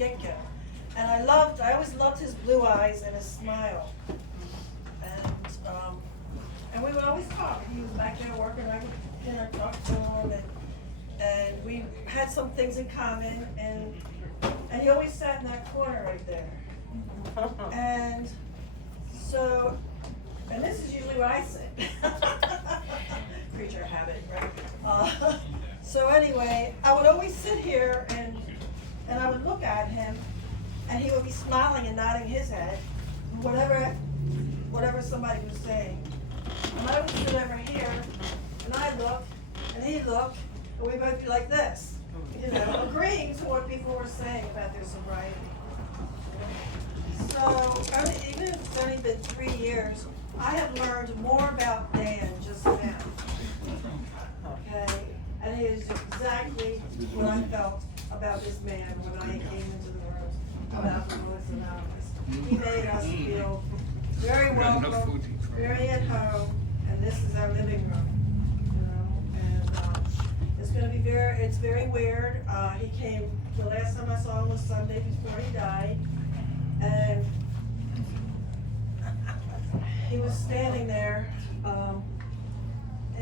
get-go. And I always loved his blue eyes and his smile. And we would always talk. He was back there working, I would talk to him, and we had some things in common, and he always sat in that corner right there. And so, and this is usually where I sit. Creature habit, right? So anyway, I would always sit here and I would look at him, and he would be smiling and nodding his head, whatever somebody was saying. And I would sit over here, and I'd look, and he'd look, and we'd both be like this, agreeing to what people were saying about their sobriety. So, even if it's only been 3 years, I have learned more about Dan just now. Okay? And he is exactly what I felt about this man when I came into the world of Alcoholics Anonymous. He made us feel very welcome, very at home, and this is our living room. And it's going to be it's very weird. He came, the last time I saw him was Sunday before he died, and he was standing there,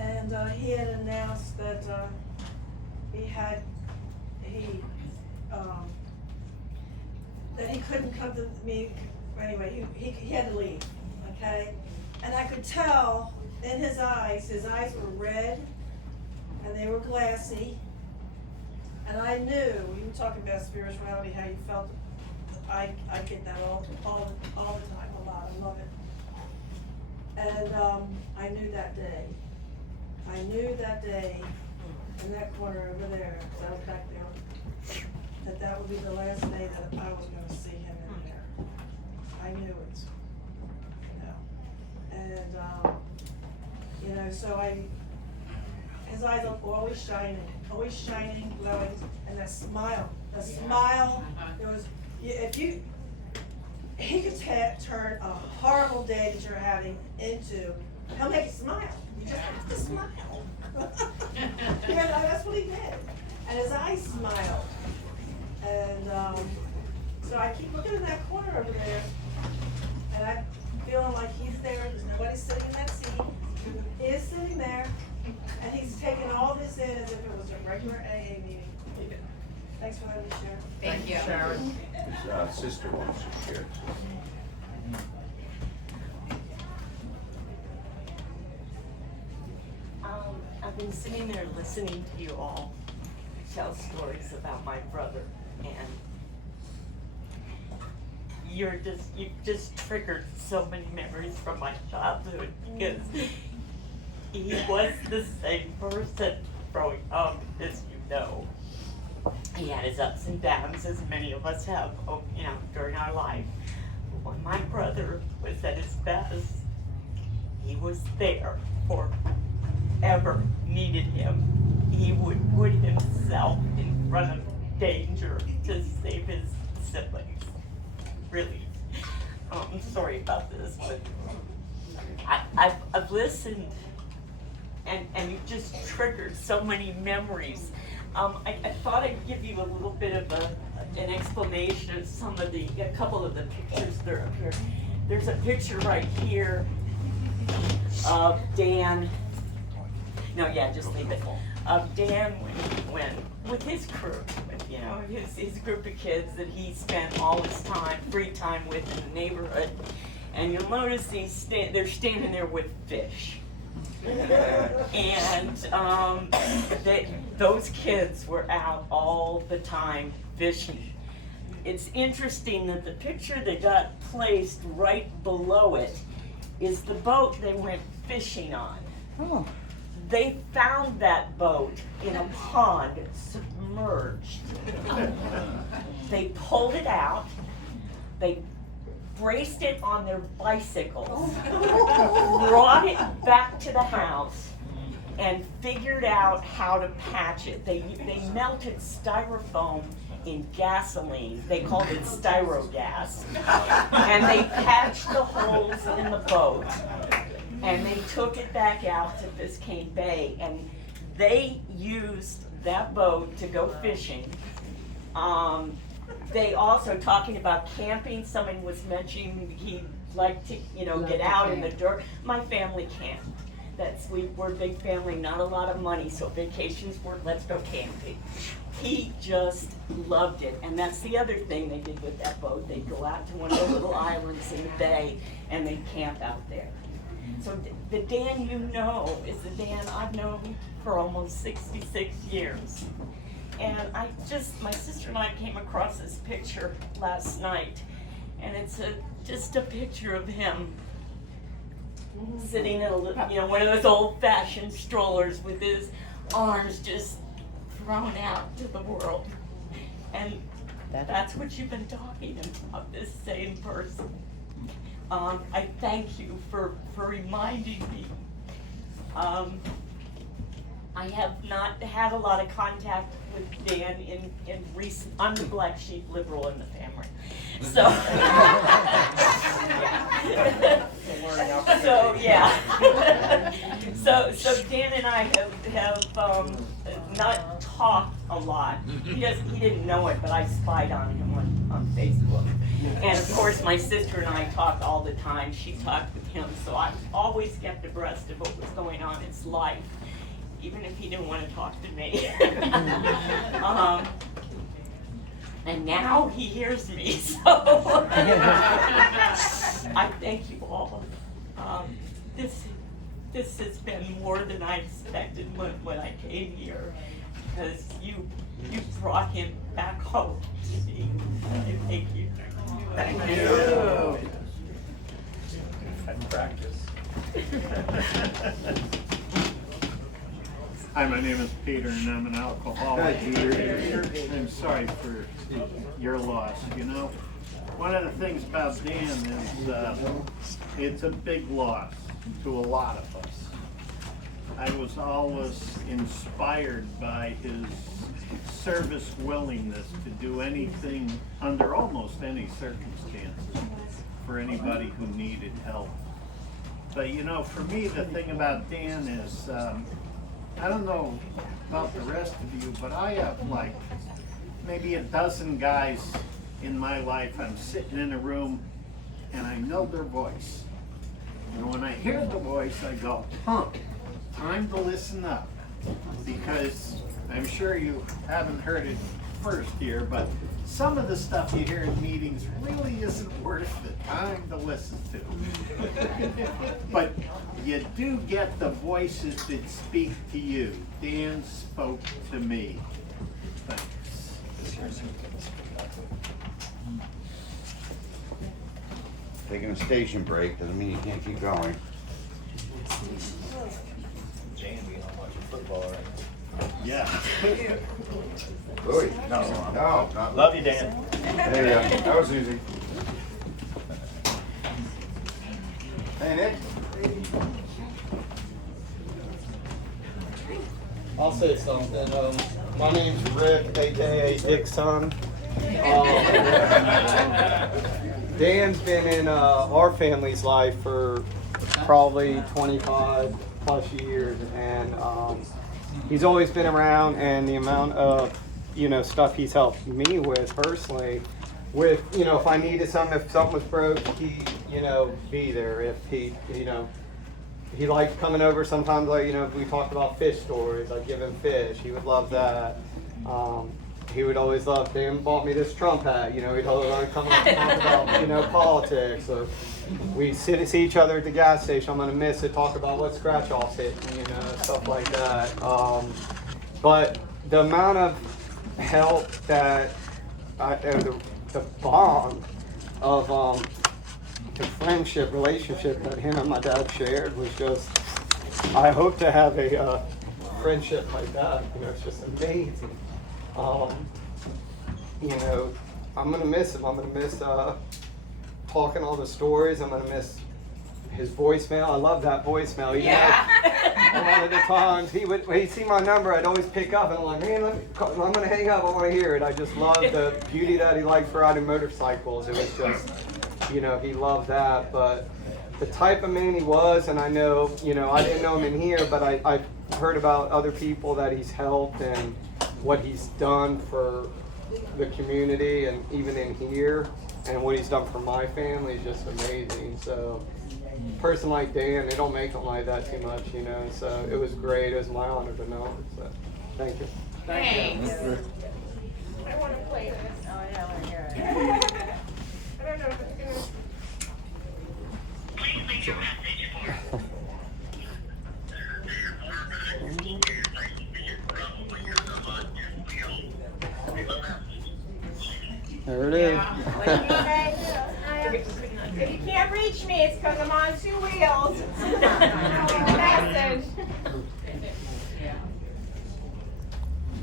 and he had announced that that he couldn't come to me. Anyway, he had to leave. Okay, and I could tell in his eyes were red, and they were glassy, and I knew, you were talking about spirituality, how you felt. I get that all the time, a lot. I love it. And I knew that day. In that corner over there, because I was back there, that would be the last day that I was going to see him in there. I knew it. And so his eyes are always shining, glowing, and that smile, there was, he could turn a horrible day that you're having into, he'll make you smile. You just have to smile. That's what he did. And his eyes smiled. And so I keep looking in that corner over there, and I'm feeling like he's there. There's nobody sitting in that seat. He is sitting there, and he's taking all this in as if it was a regular AA meeting. Thanks for letting me share. Thank you, Sharon. His sister wants to share. I've been sitting there listening to you all tell stories about my brother, and you've just triggered so many memories from my childhood, because he was the same person growing up as you know. He had his ups and downs, as many of us have, during our life. But when my brother was at his best, he was there for whoever needed him. He would put himself in front of danger to save his siblings. Really. I'm sorry about this, but I've listened, and you've just triggered so many memories. I thought I'd give you a little bit of an explanation of a couple of the pictures that are up here. There's a picture right here of Dan. No, yeah, just leave it. Of Dan when with his crew, his group of kids that he spent all his free time with in the neighborhood. And you'll notice they're standing there with fish. And those kids were out all the time fishing. It's interesting that the picture that got placed right below it is the boat they went fishing on. Oh. They found that boat in a pond submerged. They pulled it out, they braced it on their bicycles, brought it back to the house, and figured out how to patch it. They melted styrofoam in gasoline. They called it styrogas. And they patched the holes in the boat, and they took it back out to Biscayne Bay, and they used that boat to go fishing. they also, talking about camping, someone was mentioning he'd like to, get out in the dirt. My family camped. We're a big family, not a lot of money, so vacations were, let's go camping. He just loved it, and that's the other thing they did with that boat. They'd go out to one of the little islands in the bay, and they'd camp out there. So the Dan you know is the Dan I've known for almost 66 years. And my sister and I came across this picture last night, and it's just a picture of him sitting in one of those old-fashioned strollers with his arms just thrown out to the world. And that's what you've been talking about, this same person. I thank you for reminding me. I have not had a lot of contact with Dan in recent, I'm the black sheep liberal in the family. So, so Dan and I have not talked a lot. He didn't know it, but I spied on him on Facebook. And of course, my sister and I talk all the time. She talked with him, so I always kept abreast of what was going on in his life, even if he didn't want to talk to me. And now he hears me, so I thank you all. This has been more than I expected when I came here, because you brought him back home to me. Thank you. Thank you. Had practice. Hi, my name is Peter, and I'm an alcoholic. I'm sorry for your loss. One of the things about Dan is it's a big loss to a lot of us. I was always inspired by his service willingness to do anything under almost any circumstances for anybody who needed help. But for me, the thing about Dan is, I don't know about the rest of you, but I have like maybe a dozen guys in my life. I'm sitting in a room and I know their voice. And when I hear the voice, I go, time to listen up. Because I'm sure you haven't heard it first here, but some of the stuff you hear in meetings really isn't worth the time to listen to. But you do get the voices that speak to you. Dan spoke to me. Thanks. Taking a station break doesn't mean you can't keep going. Jane being on watching football right now. Yeah. Louis, no, not. Love you, Dan. Hey, that was easy. Hey, Nick. I'll say something. My name's Rick, aka Dick's son. Dan's been in our family's life for probably 25 plus years, and he's always been around, and the amount of stuff he's helped me with personally, with if I needed something, if something was broke, he be there. If he he liked coming over sometimes, like we talked about fish stories, I'd give him fish, he would love that. He would always love, Dan bought me this Trump hat, he'd always come up and talk about politics, or we see each other at the gas station, I'm gonna miss it, talk about what scratch offs hit, stuff like that. But the amount of help that the bond of the friendship, relationship that him and my dad shared was just, I hope to have a friendship like that. It's just amazing. I'm gonna miss him. I'm gonna miss talking all the stories. I'm gonna miss his voicemail. I love that voicemail. A lot of the times when he'd see my number, I'd always pick up, and I'm like, man, I'm gonna hang up. I want to hear it. I just love the beauty that he liked for riding motorcycles. It was just, he loved that. But the type of man he was, and I know, I didn't know him in here, but I've heard about other people that he's helped and what he's done for the community and even in here, and what he's done for my family is just amazing. So, a person like Dan, they don't make him like that too much, you know. So it was great. It was my honor to know him. So, thank you. Thanks. I want to play this. Oh, yeah, I want to hear it. I don't know if it's going to. Please leave your message for. There it is. What do you say? If you can't reach me, it's because I'm on 2 wheels. Message.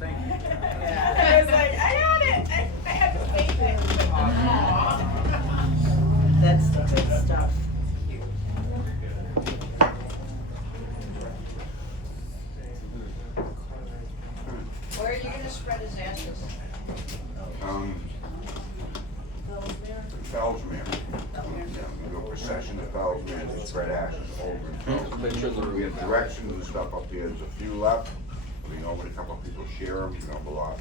I was like, I got it. I had to save it. That's the good stuff. Where are you gonna spread his ashes? Fellsmere. We go procession to Fellsmere and spread ashes over in Fellsmere. We have directions and stuff up here. There's a few left. We know when a couple of people share them, you know, a lot.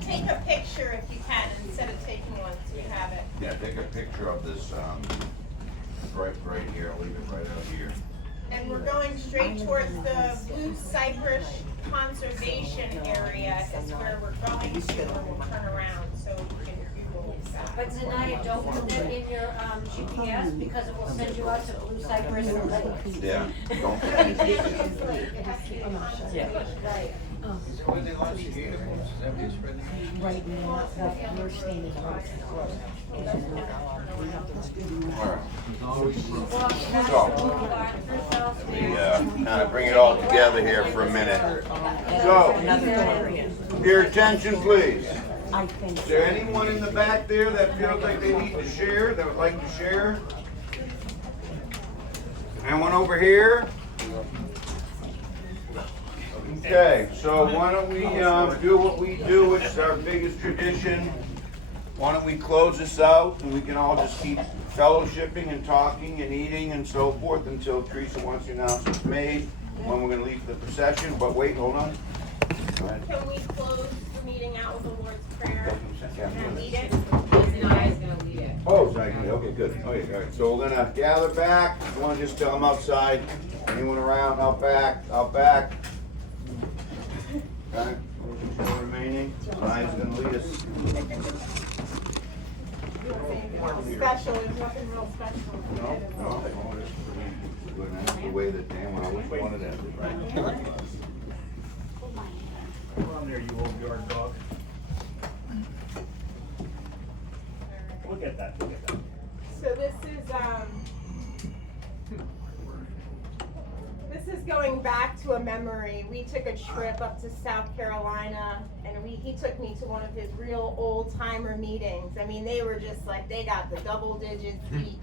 Take a picture if you can instead of taking one so you have it. Yeah, take a picture of this, right here, leave it right out here. And we're going straight towards the Blue Cypress Conservation Area is where we're going to when we turn around, so you can Google that. But tonight, don't put that in your GPS because it will send you out to Blue Cypress. Yeah. Don't. It has to be a conservation. Right. Right now, we're standing on. Let me kind of bring it all together here for a minute. So, your attention please. Is there anyone in the back there that feels like they need to share, that would like to share? Anyone over here? Okay, so why don't we do what we do, which is our biggest tradition. Why don't we close this out and we can all just keep fellowshipping and talking and eating and so forth until Teresa wants the announcement made when we're going to leave for the procession. But wait, hold on. Go ahead. Can we close the meeting out with the Lord's Prayer and lead it? Oh, sorry. Okay, good. Okay, all right. So we're going to gather back. I want to just tell them outside. Anyone around? Out back. Out back. Okay. Still remaining. Ryan's going to lead us. Special, there's nothing real special. No, that's the way that Dan wanted it, right? Come on there, you old yard dog. We'll get that, we'll get that. So this is going back to a memory. We took a trip up to South Carolina, and he took me to one of his real old timer meetings. I mean, they were just like, they got the double digits deep.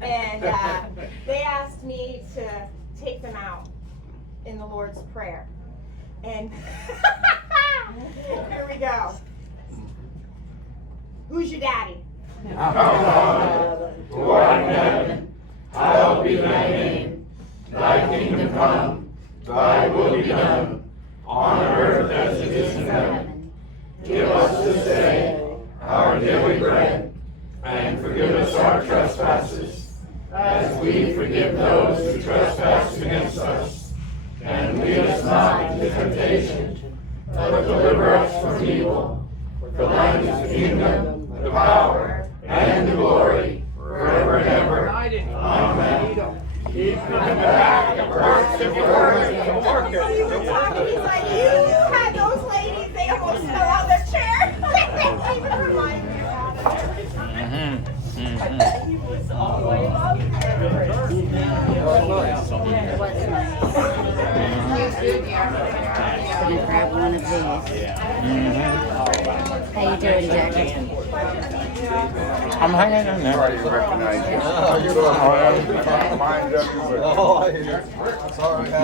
And they asked me to take them out in the Lord's Prayer. And here we go. Who's your daddy? Our Father, who art in heaven, hallowed be thy name. Thy kingdom come, thy will be done, on earth as it is in heaven. Give us this day our daily bread, and forgive us our trespasses, as we forgive those who trespass against us. And lead us not into temptation, but deliver us from evil. For thine is the kingdom, the power, and the glory, forever and ever. Amen. He's coming back to work, to work. So you were talking, he's like, you had those ladies, they almost fell out of their chair. They even reminded me about it. He was always up there. Gonna grab one of these. How you doing, Jackie? I'm hanging in there. Already recognize you.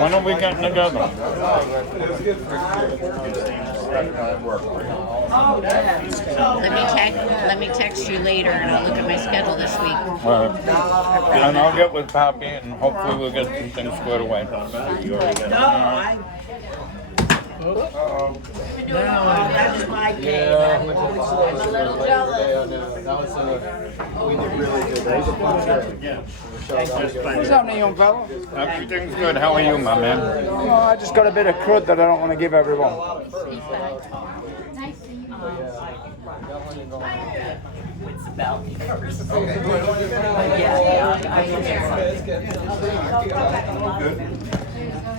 When are we getting together? Let me text you later, and I'll look at my schedule this week. And I'll get with Pappy and hopefully we'll get some things squared away. No, that's why I came. Yeah, I went to I'm Boston a little Labor jealous. Day. I know. That was we did really good. That was a fun trip. Yeah. What's up, young fella? Everything's good. How are you, my man? Oh, I just got a bit of crud that I don't want to give everyone. What's about me first.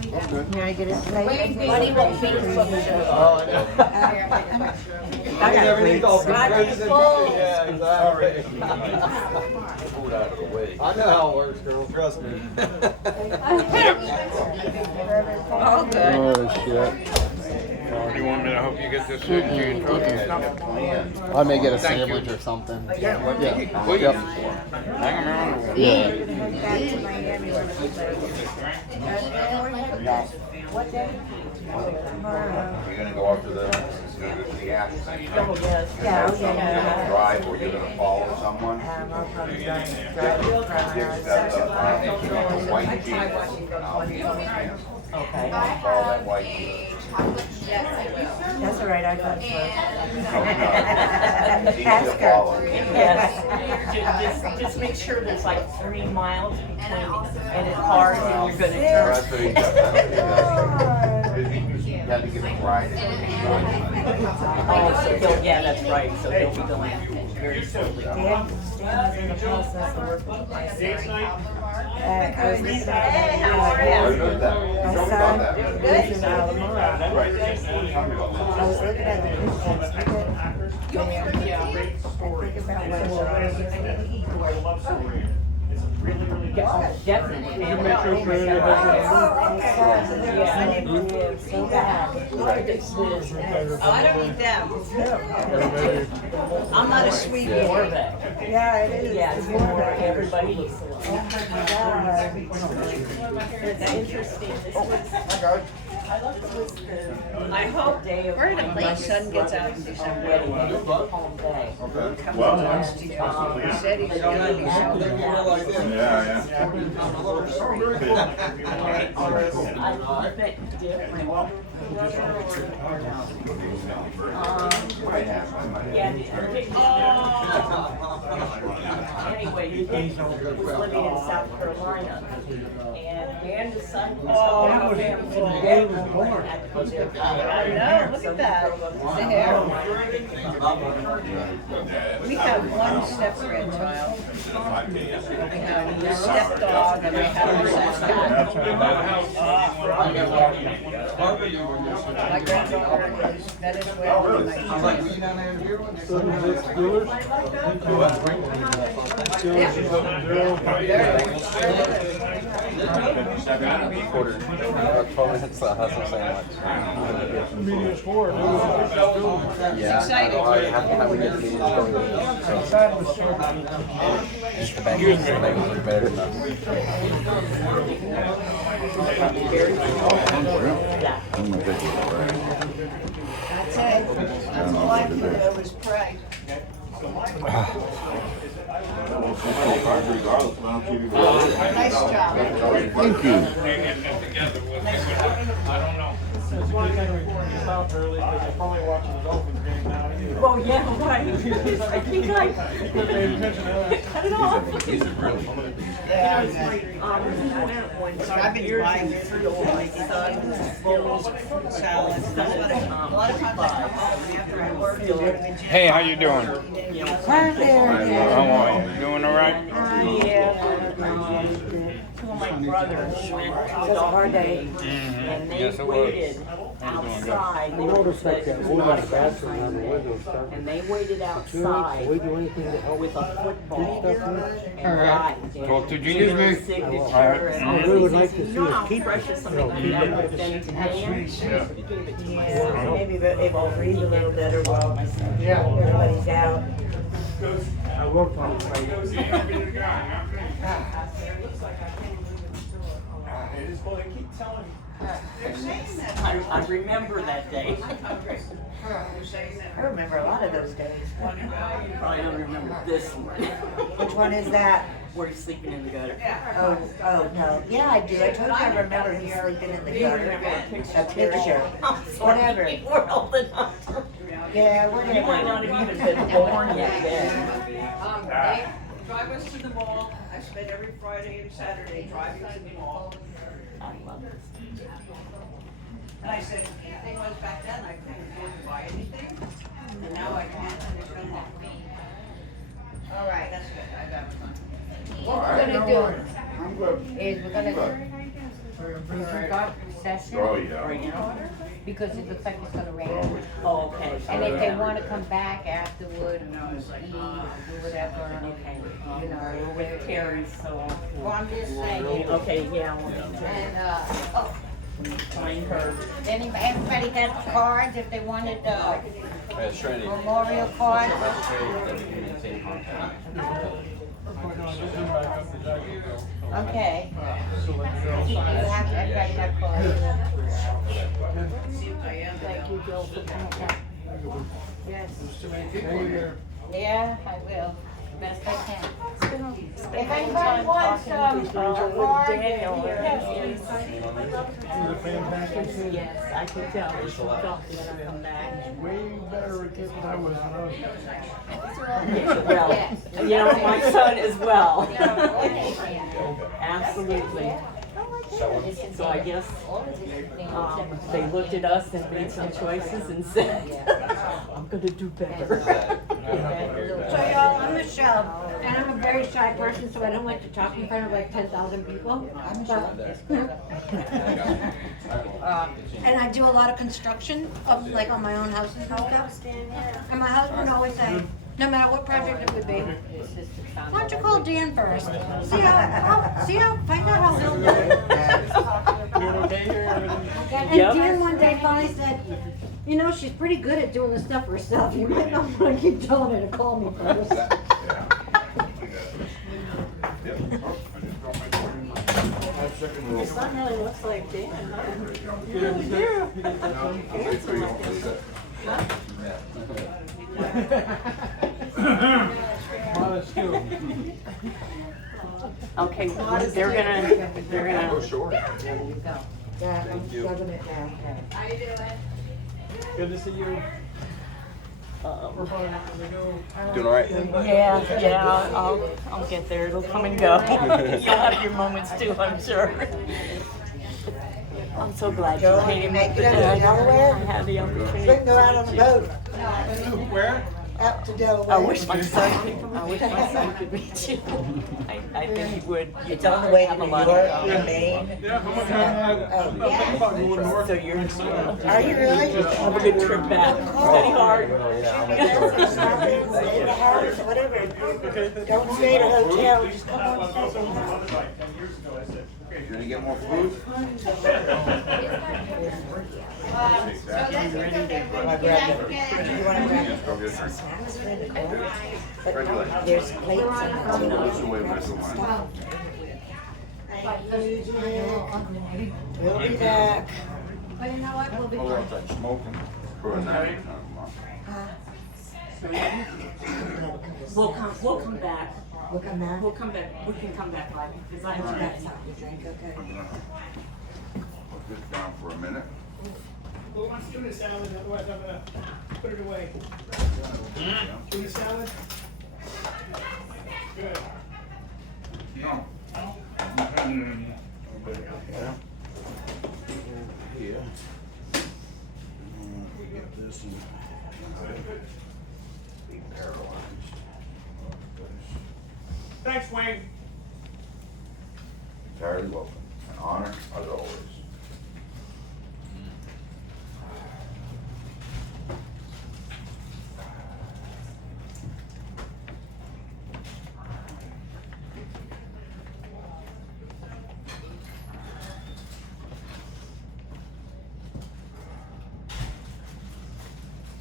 Can I get a plate? Buddy will feed Oh, I know. I got Everything's all plates. progressive. Yeah, exactly. I know how it works, girl. Trust me. All good. Oh shit. You want me to help you get this into your truck? I may get a sandwich or something. Yeah. Please. Yep. Hang around. Yeah. Back to Miami. What day? Tomorrow. You're gonna go up to the ash thing. Yeah, okay. Drive or you're gonna follow someone. I'll probably drive Dick's from got a white Jeep. I'll be on the camera. Okay. Follow that white Jeep. That's all right, I got it. It's easy to Ask follow. her. Yes. Just make sure there's like 3 miles between any cars and you're gonna That's turn. what he does. You have to give him Friday. Oh, so he'll, yeah, that's right, so he'll be going very slowly. Dan was in the process of working with my son. I was listening to my son lives in Alamora. I was looking at the pictures. Look at think about what Definitely. so bad. Oh, I don't eat them. I'm not a sweet eater. Yeah, it is. Yeah, It's it's more, more everybody eats Oh my God. It's interesting, this was I hope day of we're gonna my my son gets out in December. wedding, home day. He said he's gonna be I bet different. Anyway, he was living in South Carolina, and Amanda's son was home from the day he was born. I know, look at that. The hair. We have one step-grandchild. We have a stepdog and we have my granddaughter is Venezuelan. Quarter. 12 minutes hustle sandwich. Yeah. Exciting. How we get the meetings going. It's the bagels are better than That's it. That's all I can do is pray. Nice job. Thank you. Oh, yeah, right. I think I cut it off. I've been buying through all my son's bowls, salads, a lot of times after I work, you'll go to the gym. Hey, how you doing? Hi there. How are you? Doing all right? Two of my brothers went to a It was a hard dog day. and they Yes, it was. waited outside. They were and they waited outside with a football and got Talk to Genius, man. signature and we would like to see how precious something like that would have been to Dan. Yeah, maybe it will breathe a little better while everybody's out. I remember that day. I remember a lot of those days. I don't remember this one. Which one is that? Where he's sleeping in the gutter. Oh, no. Yeah, I do. I told you I remember him sleeping in the gutter. A picture. Whatever. We're old enough. Yeah, You whatever. might not have even been born yet then. They drive us to the mall. I spend every Friday and Saturday driving to the mall. I love this. And I said, anything was back then, I couldn't afford to buy anything. And now I can, and it's been long. All right. That's good, I got fun. What we're gonna do I'm good. is we're gonna Good. start session Oh, yeah. right now, because it looks like it's gonna rain. Oh, okay. And if they wanna come back afterward, eat, or do whatever, Okay. you know. We're with Carrie, so. Well, I'm just saying. Okay, yeah, we'll And, oh, find her. everybody has cards if they wanted, Trinity. memorial cards. Okay. You have, everybody have cards. Thank you, Joe, for coming up. Yes. Yeah, I will, best I can. If anybody wants a card, Daniel. here. Yes, I can tell. She's talking when I come back. Way better at this than I was when I was. Well, Yes. you know, my son as well. Absolutely. So I guess, they looked at us and made some choices and said, I'm gonna do better. So y'all, I'm Michelle, and I'm a very shy person, so I don't like to talk in front of like 10,000 people. And I do a lot of construction, up like on my own houses and stuff. And my husband always say, no matter what project it would be, why don't you call Dan first? Find out how he'll do it. And Yep. Dan one day finally said, you know, she's pretty good at doing the stuff herself. You might not want to keep telling her to call me first. Your son really looks like Dan, huh? You really do. Okay, they're gonna. Oh, sure. There you go. Yeah, I'm shoving it down. How you doing? Good to see you. We're probably not gonna go. Doing all right? Yeah, I'll get there. It'll come and go. You'll have your moments too, I'm sure. I'm so glad you came. make it up to Delaware? I had the We opportunity. can go out on the boat, Where? out to Delaware. I wish my son could meet you. I think he would. It's on the way to Have a New lot York, of- to Maine. Yeah, I'm thinking about going north. So you're. Are you really? Have a good trip back. Study hard. Stay in the house, whatever. Don't stay at a hotel, just come on and stay somewhere. 10 years ago, I said, okay, Gonna get more food? You wanna grab Yes, go get a drink. snacks for the car? Regulate. But there's plates in This is the way my little man. it. We'll be back. But you know what, we'll be Oh, fine. it's like smoking for a night. We'll come back. We'll come back. We'll come back. We can come back live because I have That's something to drink, okay? Put this down for a minute. Who wants to do the salad? Otherwise, I'm gonna put it away. Do the salad? Good. No. Here. We get this and be paralyzed. Thanks, Wayne. Entirely welcome. An honor as always.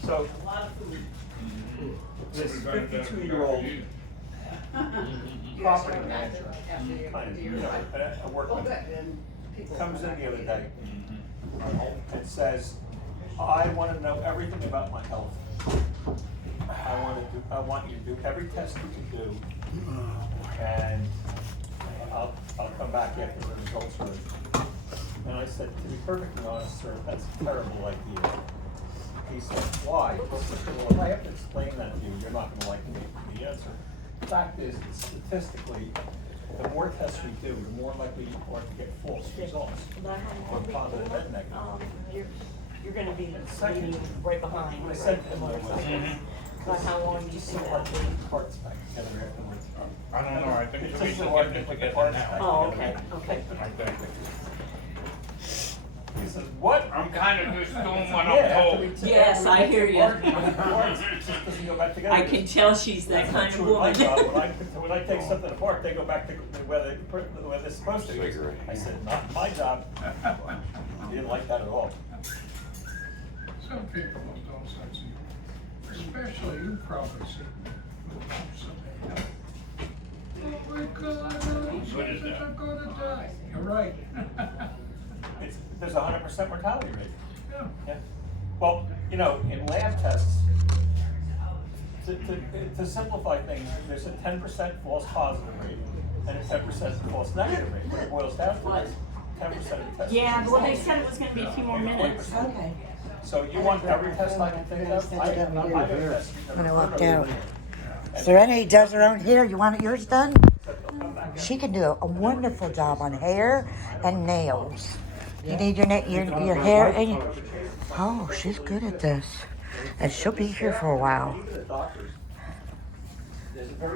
so, this 52-year-old property manager, kind of, you know, a workman, comes in the other day and says, I want to know everything about my health. I want you to do every test you can do, and I'll come back after the results are in. And I said, to be perfectly honest, sir, that's a terrible idea. He said, why? He said, well, if I have to explain that to you, you're not gonna like the answer. The fact is, that statistically, the more tests we do, the more likely you are to get false results, or positive and negative. You're gonna be Second, right behind. what I said to him was, About how long you just see so that. hard to put the parts back together afterwards. I don't know, I think It's we just should so hard get to it put the together parts now. back Oh, together. okay. I think. He says, what? I'm kinda just doing what Yeah, I'm after we told. took Yes, over I the hear you. parts, the parts, it just doesn't go back together. I can tell she's that That's kind not of true in my woman. job. When I take something apart, they go back to where they're supposed to. I said, not in my job. He didn't like that at all. Some people don't sense you, especially you probably see something. Oh my God, What is that? I'm gonna die. You're right. There's a 100% mortality rate. Yeah. Yeah. Well, you know, in lab tests, to simplify things, there's a 10% false positive rate and a 10% false negative rate. What it boils down to is 10% of the tests. Yeah, well, they said it was gonna be a few more minutes. Okay. So you want every test I can think of? I have tests you've never When I heard walked of. out. Serenity does her own hair. You want yours done? She can do a wonderful job on hair and nails. You need your hair and your... Oh, she's good at this. And she'll be here for a while. There's a very